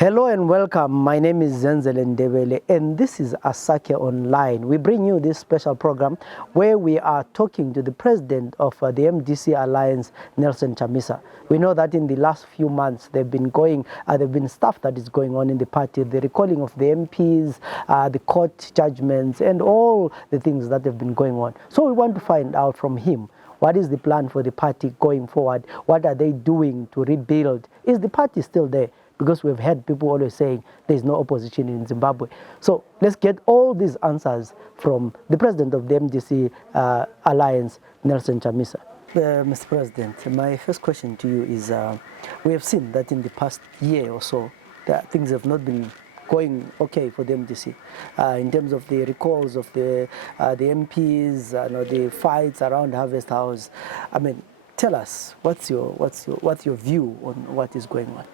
Hello and welcome. My name is Zenzele Ndebele and this is Asake Online. We bring you this special program where we are talking to the president of the MDC Alliance, Nelson Chamisa. We know that in the last few months there've been stuff that is going on in the party, the recalling of the MPs, the court judgments and all the things that have been going on. So we want to find out from him, what is the plan for the party going forward? What are they doing to rebuild? Is the party still there? Because we've heard people always saying there's no opposition in Zimbabwe. So let's get all these answers from the president of the MDC Alliance, Nelson Chamisa. Mr. President, my first question to you is, we have seen that in the past year or so, that things have not been going okay for the MDC in terms of the recalls of the MPs, the fights around Harvest House. I mean, tell us what's your view on what is going on,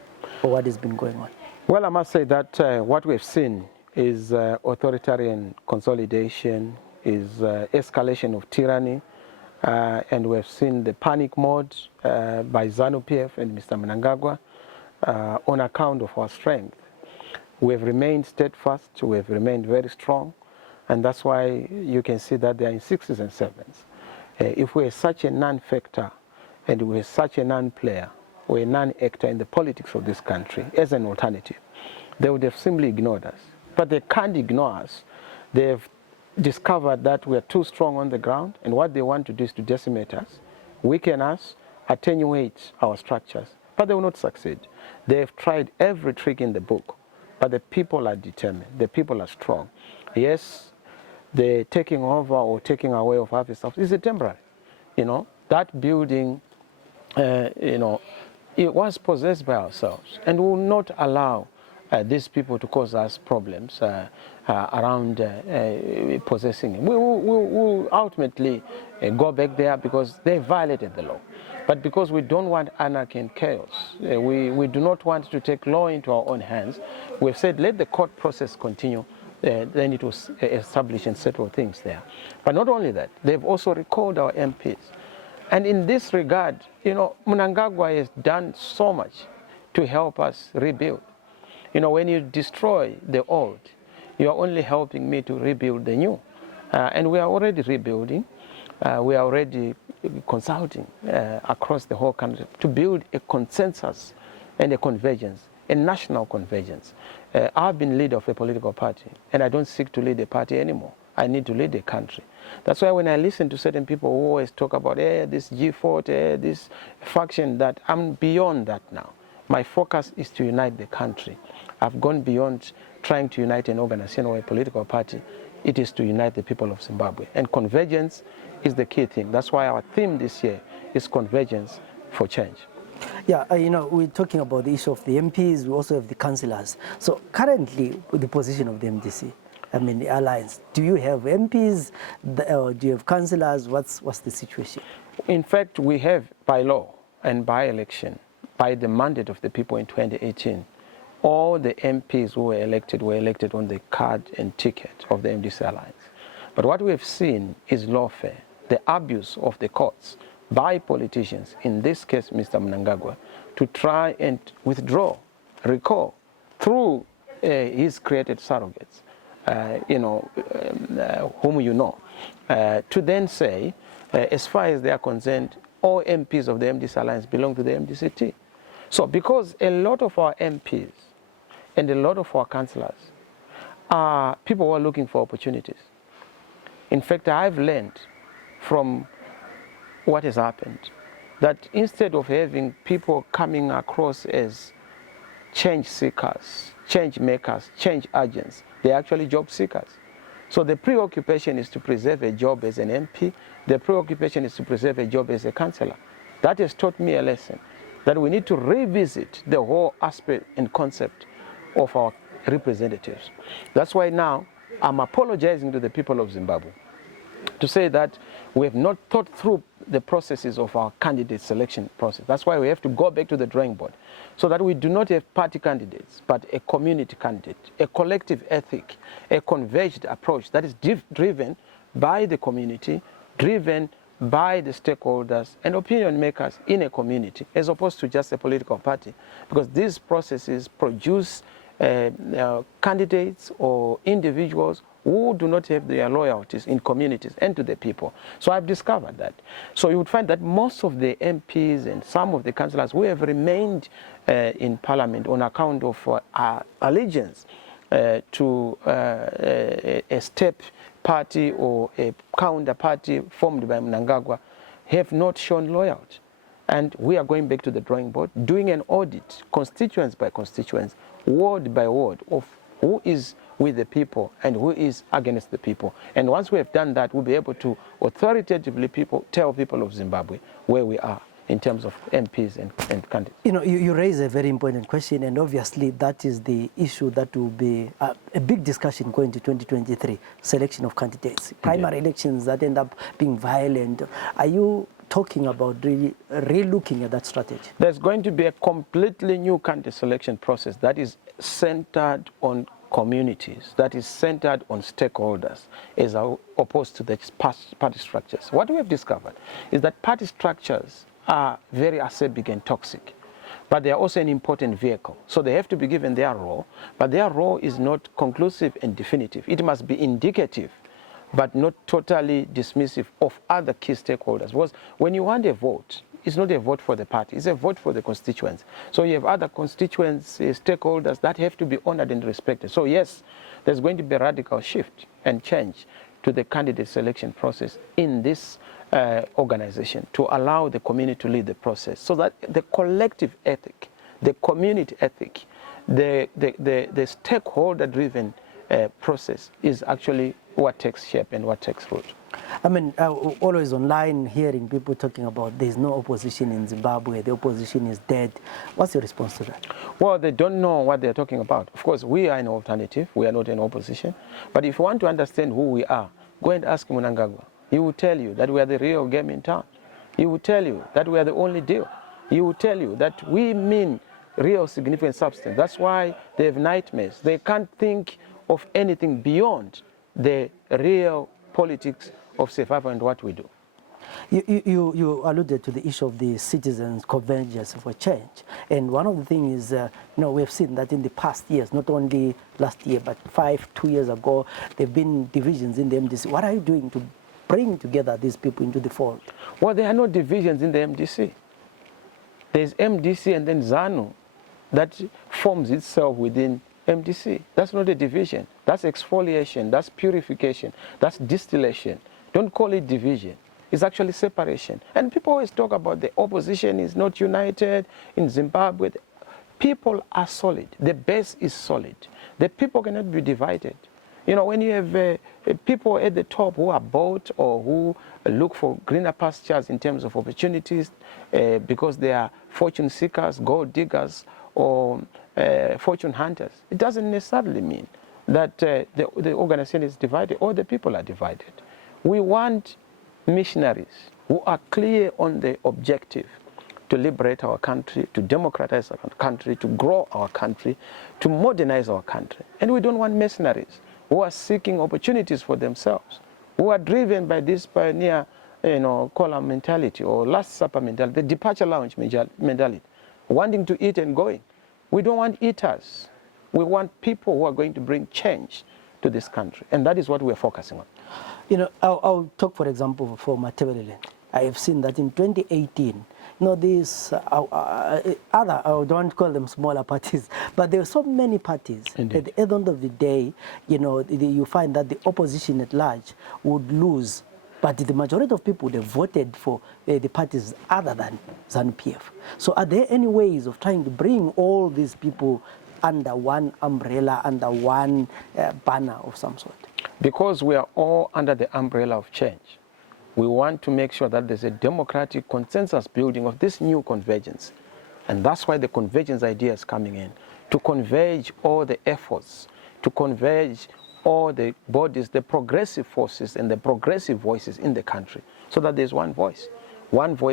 or what has been going on? Well, I must say that what we've seen is authoritarian consolidation, is escalation of tyranny, and we've seen the panic mode by ZANU-PF and Mr. Mnangagwa on account of our strength. We have remained steadfast, we have remained very strong, and that's why you can see that they are in sixes and sevens. If we're such a non-factor and we're such a non-player, or a non-actor in the politics of this country as an alternative, they would have simply ignored us. But they can't ignore us. They've discovered that we are too strong on the ground, and what they want to do is to decimate us, weaken us, attenuate our structures, but they will not succeed. They've tried every trick in the book, but the people are determined, the people are strong. Yes, the taking over or taking away of Harvest House is a temporary. That building, it was possessed by ourselves, and we will not allow these people to cause us problems around possessing it. We will ultimately go back there because they violated the law. But because we don't want anarchy and chaos, we do not want to take law into our own hands, we've said let the court process continue, then it will establish and settle things there. But not only that, they've also recalled our MPs. And in this regard, Mnangagwa has done so much to help us rebuild. When you destroy the old, you are only helping me to rebuild the new. And we are already rebuilding. We are already consulting across the whole country to build a consensus and a convergence, a national convergence. I've been leader of a political party, and I don't seek to lead a party anymore. I need to lead the country. That's why when I listen to certain people who always talk about this G4, this faction, that I'm beyond that now. My focus is to unite the country. I've gone beyond trying to unite an organization or a political party. It is to unite the people of Zimbabwe. And convergence is the key thing. That's why our theme this year is convergence for change. Yeah, we're talking about the issue of the MPs. We also have the councillors. So currently, the position of the MDC, the alliance, do you have MPs? Do you have councillors? What's the situation? In fact, we have by law and by election, by the mandate of the people in 2018, all the MPs who were elected on the card and ticket of the MDC Alliance. But what we have seen is lawfare, the abuse of the courts by politicians, in this case Mr. Mnangagwa, to try and withdraw, recall, through his created surrogates, whom to then say, as far as they are concerned, all MPs of the MDC Alliance belong to the MDCT. So because a lot of our MPs and a lot of our councillors are people who are looking for opportunities. In fact, I've learned from what has happened that instead of having people coming across as change seekers, change makers, change agents, they're actually job seekers. So the preoccupation is to preserve a job as an MP. The preoccupation is to preserve a job as a councillor. That has taught me a lesson, that we need to revisit the whole aspect and concept of our representatives. That's why now I'm apologizing to the people of Zimbabwe to say that we have not thought through the processes of our candidate selection process. That's why we have to go back to the drawing board, so that we do not have party candidates, but a community candidate, a collective ethic, a converged approach that is driven by the community, driven by the stakeholders and opinion makers in a community, as opposed to just a political party, because these processes produce candidates or individuals who do not have their loyalties in communities and to the people. So I've discovered that. So you would find that most of the MPs and some of the councillors who have remained in Parliament on account of allegiance to a step party or a counter party formed by Mnangagwa have not shown loyalty. And we are going back to the drawing board, doing an audit, constituents by constituents, ward by ward, of who is with the people and who is against the people. And once we have done that, we'll be able to authoritatively tell people of Zimbabwe where we are in terms of MPs and candidates. You know, you raise a very important question, and obviously that is the issue that will be a big discussion going to 2023, selection of candidates. Primary elections that end up being violent. Are you talking about re-looking at that strategy? There's going to be a completely new candidate selection process that is centered on communities, that is centered on stakeholders, as opposed to the party structures. What we have discovered is that party structures are very acerbic and toxic, but they are also an important vehicle. So they have to be given their role, but their role is not conclusive and definitive. It must be indicative, but not totally dismissive of other key stakeholders. Because when you want a vote, it's not a vote for the party, it's a vote for the constituents. So you have other constituents, stakeholders that have to be honored and respected. So yes, there's going to be a radical shift and change to the candidate selection process in this organization to allow the community to lead the process, so that the collective ethic, the community ethic, the stakeholder-driven process is actually what takes shape and what takes root. I mean, always online hearing people talking about there's no opposition in Zimbabwe, the opposition is dead. What's your response to that? Well, they don't know what they're talking about. Of course, we are an alternative. We are not an opposition. But if you want to understand who we are, go and ask Mnangagwa. He will tell you that we are the real game in town. He will tell you that we are the only deal. He will tell you that we mean real significant substance. That's why they have nightmares. They can't think of anything beyond the real politics of survival and what we do. You alluded to the issue of the citizens' convergence for change. And one of the things is, we've seen that in the past years, not only last year, but 2 years ago, there have been divisions in the MDC. What are you doing to bring together these people into the fold? Well, there are no divisions in the MDC. There's MDC and then ZANU that forms itself within MDC. That's not a division. That's exfoliation, that's purification, that's distillation. Don't call it division. It's actually separation. And people always talk about the opposition is not united in Zimbabwe. People are solid. The base is solid. The people cannot be divided. When you have people at the top who are bought or who look for greener pastures in terms of opportunities because they are fortune seekers, gold diggers, or fortune hunters, it doesn't necessarily mean that the organization is divided or the people are divided. We want missionaries who are clear on the objective to liberate our country, to democratize our country, to grow our country, to modernize our country. And we don't want mercenaries who are seeking opportunities for themselves, who are driven by this pioneer column mentality or last supper mentality, the departure lounge mentality, wanting to eat and going. We don't want eaters. We want people who are going to bring change to this country. And that is what we're focusing on. I'll talk, for example, for Ndebele. I have seen that in 2018, these other, I don't want to call them smaller parties, but there are so many parties. Indeed. At the end of the day, you find that the opposition at large would lose, but the majority of people, they voted for the parties other than ZANU-PF. So are there any ways of trying to bring all these people under one umbrella, under one banner of some sort? Because we are all under the umbrella of change. We want to make sure that there's a democratic consensus building of this new convergence. And that's why the convergence idea is coming in, to converge all the efforts, to converge all the bodies, the progressive forces and the progressive voices in the country, so that there's one voice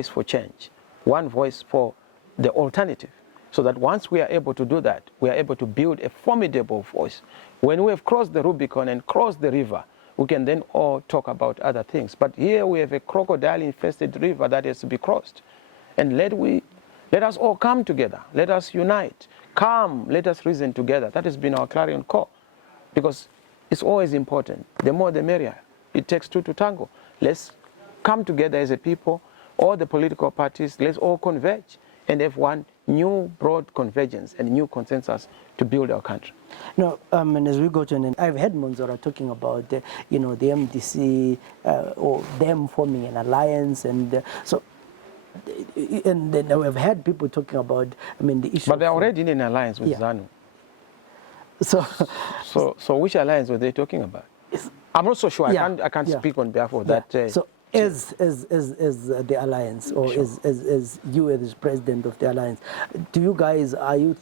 for change, one voice for the alternative. So that once we are able to do that, we are able to build a formidable voice. When we have crossed the Rubicon and crossed the river, we can then all talk about other things. But here we have a crocodile-infested river that has to be crossed. And let us all come together. Let us unite. Come, let us reason together. That has been our clarion call. Because it's always important. The more the merrier. It takes two to tango. Let's come together as a people, all the political parties, let's all converge and have one new broad convergence and new consensus to build our country. No, and as we go to an end, I've heard Monzora talking about, the MDC or them forming an alliance, and and then I've had people talking about, the issue. But they're already in an alliance with ZANU. So which alliance were they talking about? I'm not so sure. I can't speak on behalf of that. So as the alliance, or sure, as you as president of the alliance, are you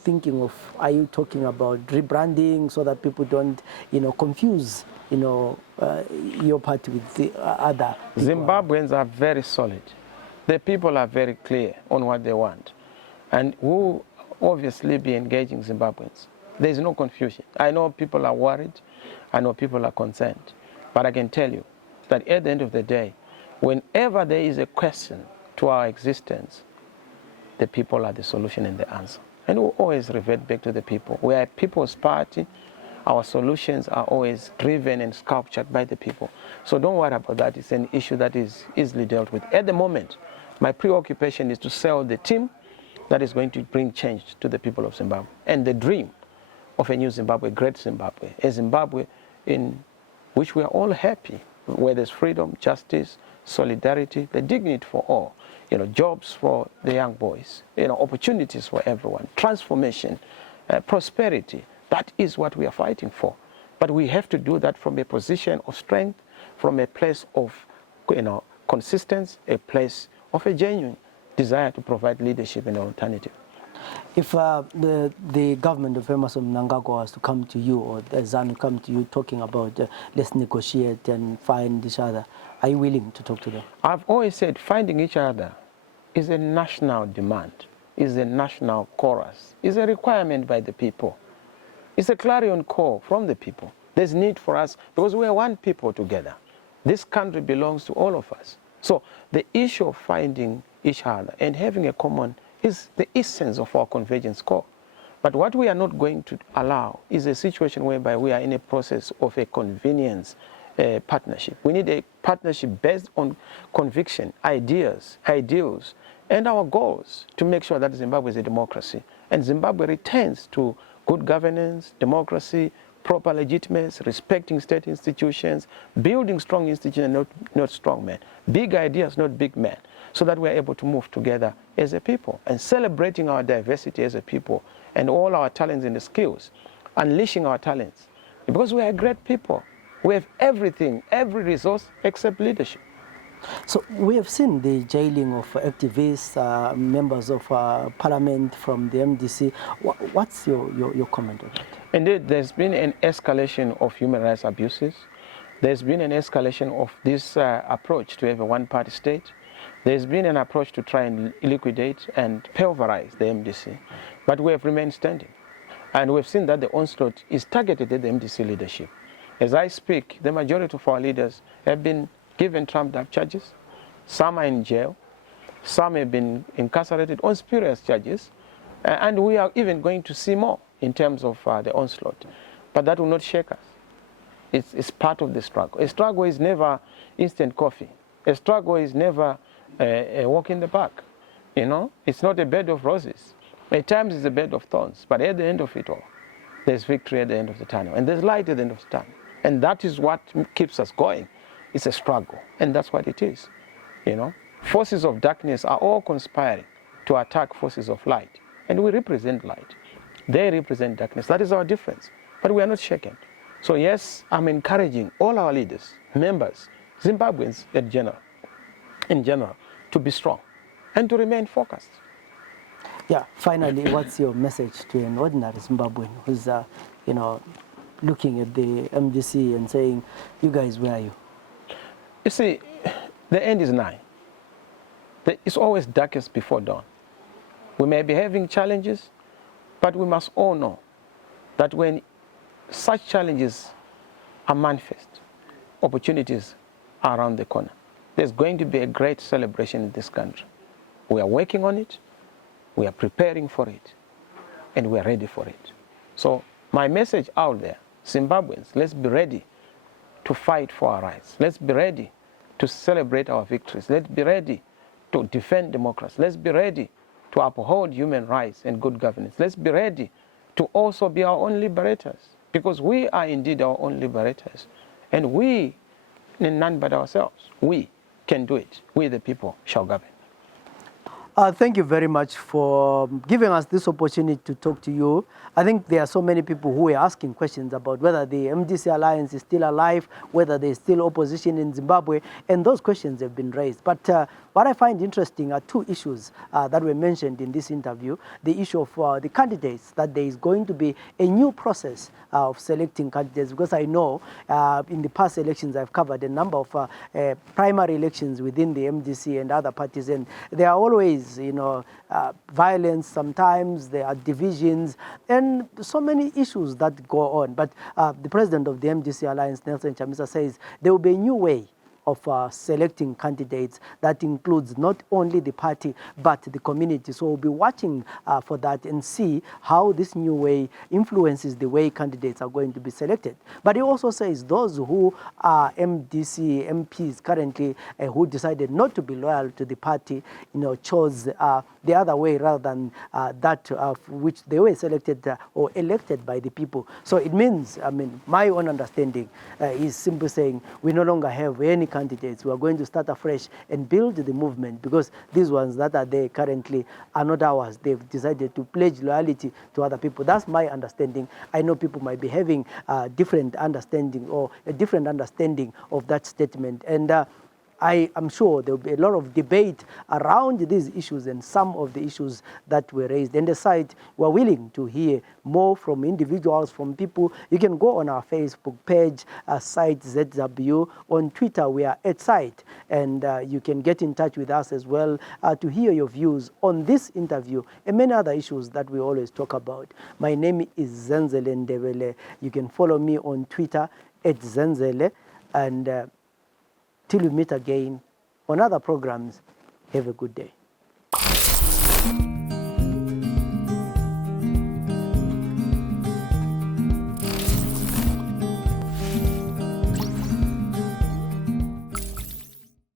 talking about rebranding so that people don't, confuse, your party with the other people? Zimbabweans are very solid. The people are very clear on what they want, and who obviously be engaging Zimbabweans. There is no confusion. I know people are worried. I know people are concerned. But I can tell you that at the end of the day, whenever there is a question to our existence, the people are the solution and the answer. And we always revert back to the people. We are a people's party. Our solutions are always driven and sculptured by the people. So don't worry about that. It's an issue that is easily dealt with. At the moment, my preoccupation is to sell the team that is going to bring change to the people of Zimbabwe. And the dream of a new Zimbabwe, great Zimbabwe, a Zimbabwe in which we are all happy, where there's freedom, justice, solidarity, the dignity for all, jobs for the young boys, opportunities for everyone, transformation, prosperity. That is what we are fighting for. But we have to do that from a position of strength, from a place of, consistency, a place of a genuine desire to provide leadership and an alternative. If the government of Emmerson Mnangagwa was to come to you, or the ZANU come to you talking about let's negotiate and find each other, are you willing to talk to them? I've always said finding each other is a national demand, is a national chorus, is a requirement by the people. It's a clarion call from the people. There's need for us, because we are one people together. This country belongs to all of us. So the issue of finding each other and having a common is the essence of our convergence core. But what we are not going to allow is a situation whereby we are in a process of a convenience partnership. We need a partnership based on conviction, ideas, ideals, and our goals to make sure that Zimbabwe is a democracy. And Zimbabwe returns to good governance, democracy, proper legitimacy, respecting state institutions, building strong institutions, not strong men. Big ideas, not big men. So that we're able to move together as a people and celebrating our diversity as a people and all our talents and the skills, unleashing our talents. Because we are great people. We have everything, every resource except leadership. So we have seen the jailing of activists, members of parliament from the MDC. What's your comment on that? Indeed, there's been an escalation of human rights abuses. There's been an escalation of this approach to have a one-party state. There's been an approach to try and liquidate and pulverize the MDC. But we have remained standing. And we've seen that the onslaught is targeted at the MDC leadership. As I speak, the majority of our leaders have been given trumped-up charges. Some are in jail. Some have been incarcerated on spurious charges. And we are even going to see more in terms of the onslaught. But that will not shake us. It's part of the struggle. A struggle is never instant coffee. A struggle is never a walk in the park. It's not a bed of roses. At times it's a bed of thorns. But at the end of it all, there's victory at the end of the tunnel. And there's light at the end of the tunnel. And that is what keeps us going. It's a struggle. And that's what it is. Forces of darkness are all conspiring to attack forces of light. And we represent light. They represent darkness. That is our difference. But we are not shaken. So yes, I'm encouraging all our leaders, members, Zimbabweans in general, to be strong and to remain focused. Yeah, finally, what's your message to an ordinary Zimbabwean who's, looking at the MDC and saying, you guys, where are you? You see, the end is nigh. It's always darkest before dawn. We may be having challenges, but we must all know that when such challenges are manifest, opportunities are around the corner. There's going to be a great celebration in this country. We are working on it, we are preparing for it, and we are ready for it. So my message out there, Zimbabweans, let's be ready to fight for our rights. Let's be ready to celebrate our victories. Let's be ready to defend democracy. Let's be ready to uphold human rights and good governance. Let's be ready to also be our own liberators, because we are indeed our own liberators. And we, none but ourselves, we can do it. We the people shall govern. Thank you very much for giving us this opportunity to talk to you. I think there are so many people who are asking questions about whether the MDC alliance is still alive, whether there is still opposition in Zimbabwe, and those questions have been raised. But what I find interesting are two issues that were mentioned in this interview. The issue of the candidates, that there is going to be a new process of selecting candidates, because I know in the past elections I've covered a number of primary elections within the MDC and other parties, and there are always violence, sometimes there are divisions, and so many issues that go on. But the president of the MDC Alliance, Nelson Chamisa, says there will be a new way of selecting candidates that includes not only the party but the community. So we'll be watching for that and see how this new way influences the way candidates are going to be selected. But he also says those who are MDC MPs currently who decided not to be loyal to the party, chose the other way rather than that which they were selected or elected by the people. So it means, my own understanding is simply saying we no longer have any candidates. We are going to start afresh and build the movement, because these ones that are there currently are not ours. They've decided to pledge loyalty to other people. That's my understanding. I know people might be having different understanding or a different understanding of that statement. And I am sure there will be a lot of debate around these issues and some of the issues that were raised. And the CITE, we're willing to hear more from individuals, from people. You can go on our Facebook page, CITE ZW. On Twitter, we are at CITE. And you can get in touch with us as well to hear your views on this interview and many other issues that we always talk about. My name is Zenzele Ndebele. You can follow me on Twitter at Zenzele. And till we meet again on other programs, have a good day.